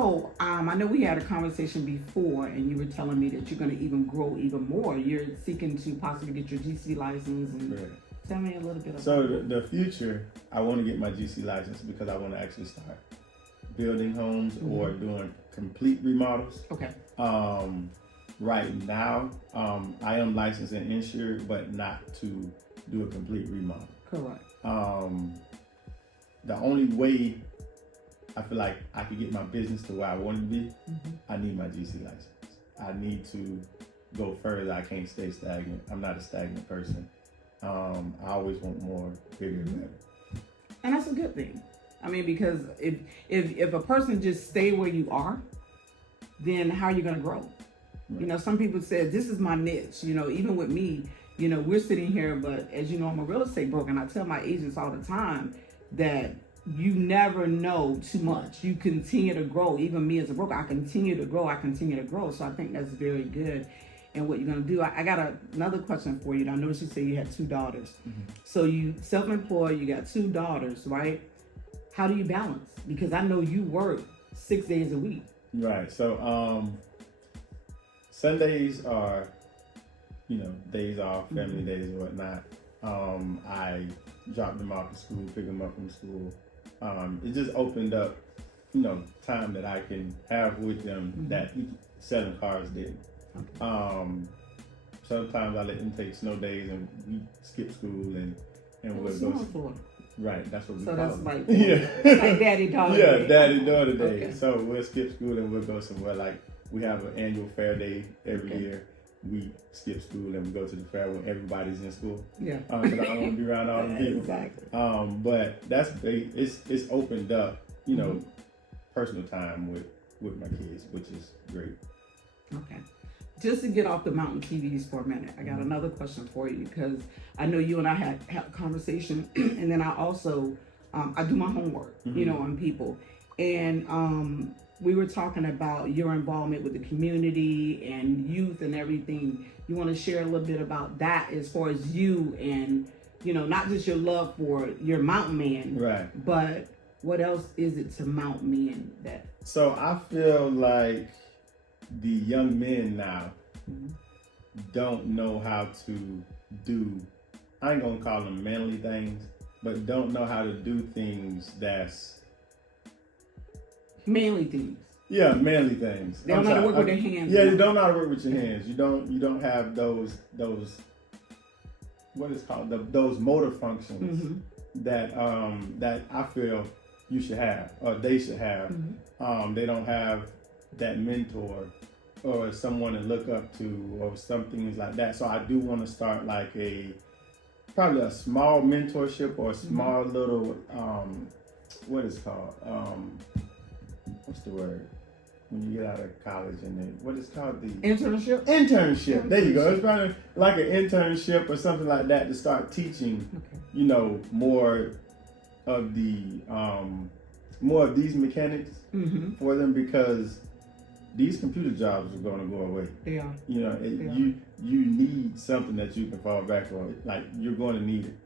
So, I know we had a conversation before, and you were telling me that you're going to even grow even more. You're seeking to possibly get your GC license, and Right. tell me a little bit about So the future, I want to get my GC license because I want to actually start building homes or doing complete remodels. Okay. Right now, I am licensed and insured, but not to do a complete remodel. Correct. The only way I feel like I could get my business to where I want it to be, I need my GC license. I need to go further. I can't stay stagnant. I'm not a stagnant person. I always want more, bigger, better. And that's a good thing. I mean, because if a person just stay where you are, then how are you going to grow? Right. You know, some people said, this is my niche. You know, even with me, you know, we're sitting here, but as you know, I'm a real estate broker, and I tell my agents all the time that you never know too much. You continue to grow. Even me as a broker, I continue to grow. So I think that's very good. And what you're going to do, I got another question for you. I noticed you said you had 2 daughters. So you self-employed, you got 2 daughters, right? How do you balance? Because I know you work 6 days a week. Right. So Sundays are, you know, days off, family days and whatnot. I drop them off at school, pick them up from school. It just opened up, you know, time that I can have with them that selling cars didn't. Sometimes I let them take snow days and we skip school and we'll go. For? Right, that's what we so call that's them. like Yeah, like daddy daughter. Yeah, day. daddy daughter day. Okay. So we'll skip school and we'll go somewhere. Like we have an annual fair day every year. We skip school and we go to the fair when everybody's in school. Yeah, because I don't want to be around all the people. Exactly. But that's it's opened up, you know, personal time with my kids, which is great. Okay. Just to get off the mountain TVs for a minute, I got another question for you, because I know you and I had a conversation, and then I also I do my homework, you know, on people, and we were talking about your involvement with the community and youth and everything. You want to share a little bit about that as far as you and, you know, not just your love for your mountain man, right? But what else is it to mountain men that? So I feel like the young men now don't know how to do, I ain't gonna call them manly things, but don't know how to do things that's manly things. Yeah, manly things. They don't know how to work with their hands. Yeah, you don't know how to work with your hands. You don't have those what is called those motor functions that that I feel you should have or they should have. They don't have that mentor or someone to look up to or some things like that. So I do want to start like probably a small mentorship or a small little what is it called? What's the word? When you get out of college and then what is called the internship? Internship. There you go. It's probably like an internship or something like that to start teaching, you know, more of these mechanics for them, because these computer jobs are going to go away. They are. You know, you need something that you can fall back on. Like you're going to need it,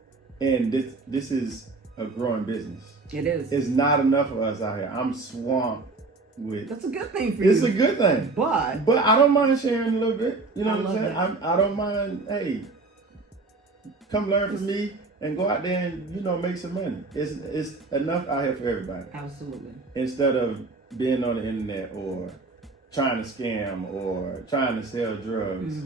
and this is a growing business. It is. It's not enough of us out here. I'm swamped with. That's a good thing for you. It's a good thing, but I don't mind sharing a little bit. You know what I'm saying? I don't mind. Hey, come learn from me and go out there and, you know, make some money. It's enough out here for everybody. Absolutely. Instead of being on the internet or trying to scam or trying to sell drugs.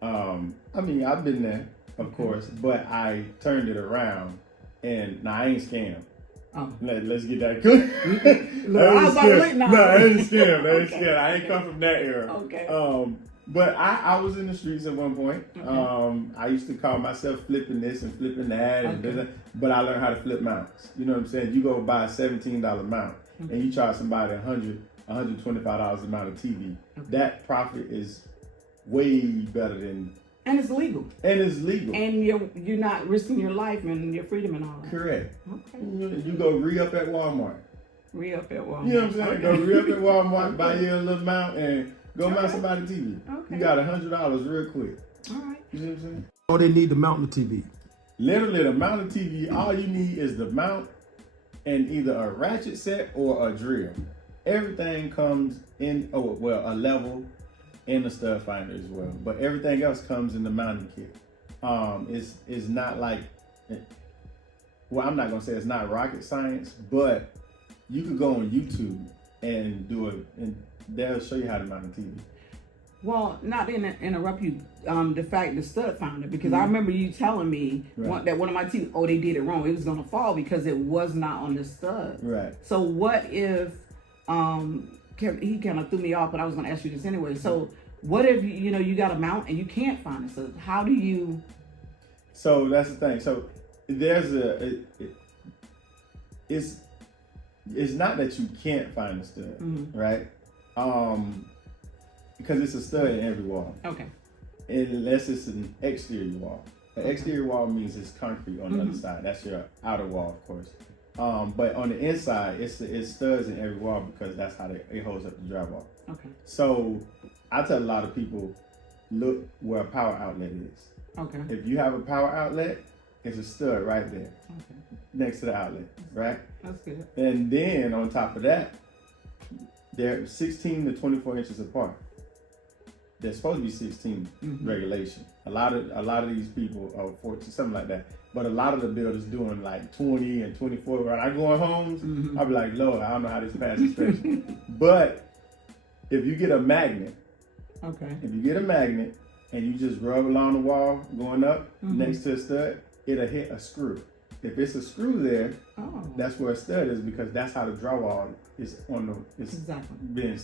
I mean, I've been there, of course, but I turned it around, and now I ain't scammed. Let's get that clear. I ain't scammed. I ain't come from that era. Okay. But I was in the streets at one point. I used to call myself flipping this and flipping that, and but I learned how to flip mounts. You know what I'm saying? You go buy a $17 mount, and you charge somebody $125 a mount of TV. That profit is way better than. And it's legal. And you're not risking your life and your freedom and all that. Correct. Okay. You go re-up at Walmart. Re-up at Walmart. You know what I'm saying? Okay. Go re-up at Walmart, buy you a little mount, and go mount somebody TV. Okay. You got $100 real quick. All right. You know what I'm saying? Oh, they need to mount the TV. Literally, the mount of TV, all you need is the mount and either a ratchet set or a drill. everything comes in. Oh well, a level and a stud finder as well. But everything else comes in the mounting kit. It's not like, well, I'm not gonna say it's not rocket science, but you could go on YouTube and do it, and they'll show you how to mount a TV. Well, not to interrupt you, the stud finder, because I remember you telling me that one of my TV, they did it wrong. It was going to fall because it was not on the stud. Right. So what if, he kind of threw me off, but I was going to ask you this anyway. So what if, you got a mount and you can't find it? So how do you? So that's the thing. So there's it's not that you can't find a stud, right? Because it's a stud in every wall. Okay. Unless it's an exterior wall. An exterior wall means it's concrete on the other side. That's your outer wall, of course. But on the inside, it's studs in every wall because that's how it holds up the drywall. Okay. So I tell a lot of people, look where a power outlet is. Okay. If you have a power outlet, it's a stud right there, next to the outlet, right? That's good. And then on top of that, they're 16 to 24 inches apart. They're supposed to be 16 regulation. A lot of these people are 14, something like that. But a lot of the builders doing like 20 and 24. When I go in homes, I'll be like, Lord, I don't know how this passes inspection. But if you get a magnet, and you just rub along the wall going up next to a stud, it'll hit a screw. If it's a screw there, that's where a stud is because that's how the drywall is being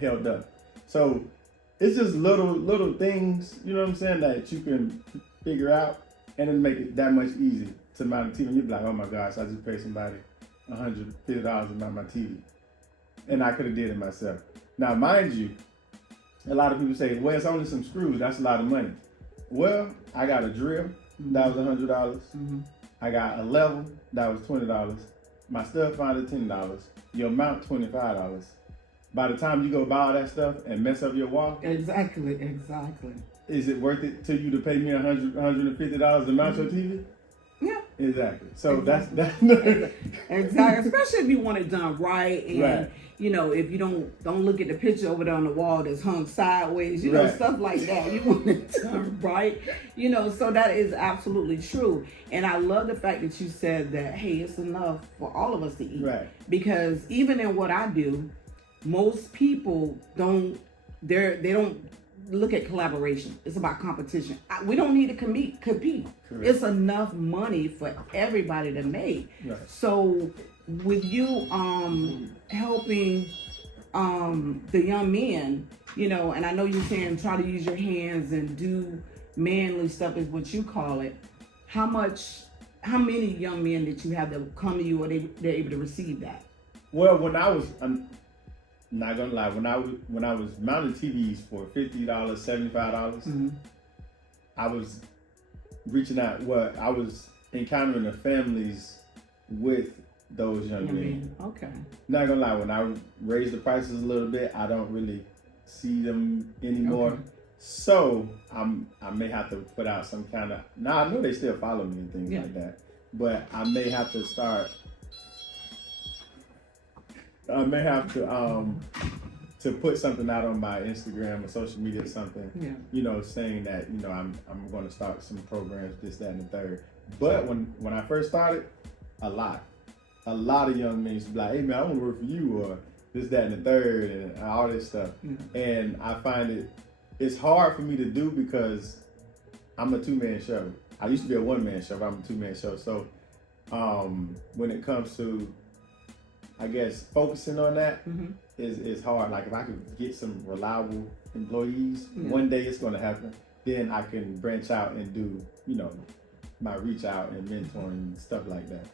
held up. So it's just little things, you know what I'm saying, that you can figure out, and it'll make it that much easier to mount a TV. And you'll be like, oh my gosh, I just paid somebody $150 to mount my TV, and I could have did it myself. Now, mind you, a lot of people say, well, it's only some screws. That's a lot of money. Well, I got a drill. That was $100. I got a level. That was $20. My stud finder, $10. Your mount, $25. By the time you go buy all that stuff and mess up your wall, exactly. Is it worth it to you to pay me $150 to mount your TV? Yeah. Exactly. So that's exactly. Especially if you want it done right, and if you don't look at the picture over there on the wall that's hung sideways, stuff like that. You want it done right, So that is absolutely true, and I love the fact that you said that. Hey, it's enough for all of us to eat, right? Because even in what I do, most people don't. They don't look at collaboration. It's about competition. We don't need to compete. Correct. It's enough money for everybody to make. Right. So with you helping the young men, and I know you're saying try to use your hands and do manly stuff is what you call it. How many young men did you have that come to you or they're able to receive that? Well, when I was, I'm not gonna lie, when I was mounting TVs for $50, $75, I was reaching out. Well, I was encountering the families with those young men. Okay. Not gonna lie, when I raised the prices a little bit, I don't really see them anymore. Okay. So I may have to put out some kind of. Now I know they still follow me and things like that, but I may have to start. I may have to put something out on my Instagram or social media or something, saying that, I'm going to start some programs, this, that, and the third. But when I first started, a lot of young men used to be like, hey man, I want to work for you, or this, that, and the third, and all this stuff. And I find it's hard for me to do because I'm a two-man show. I used to be a one-man show, but I'm a two-man show. So when it comes to, I guess, focusing on that is hard. Like if I could get some reliable employees, one day it's going to happen. Then I can branch out and do, my reach out and mentoring and stuff like that.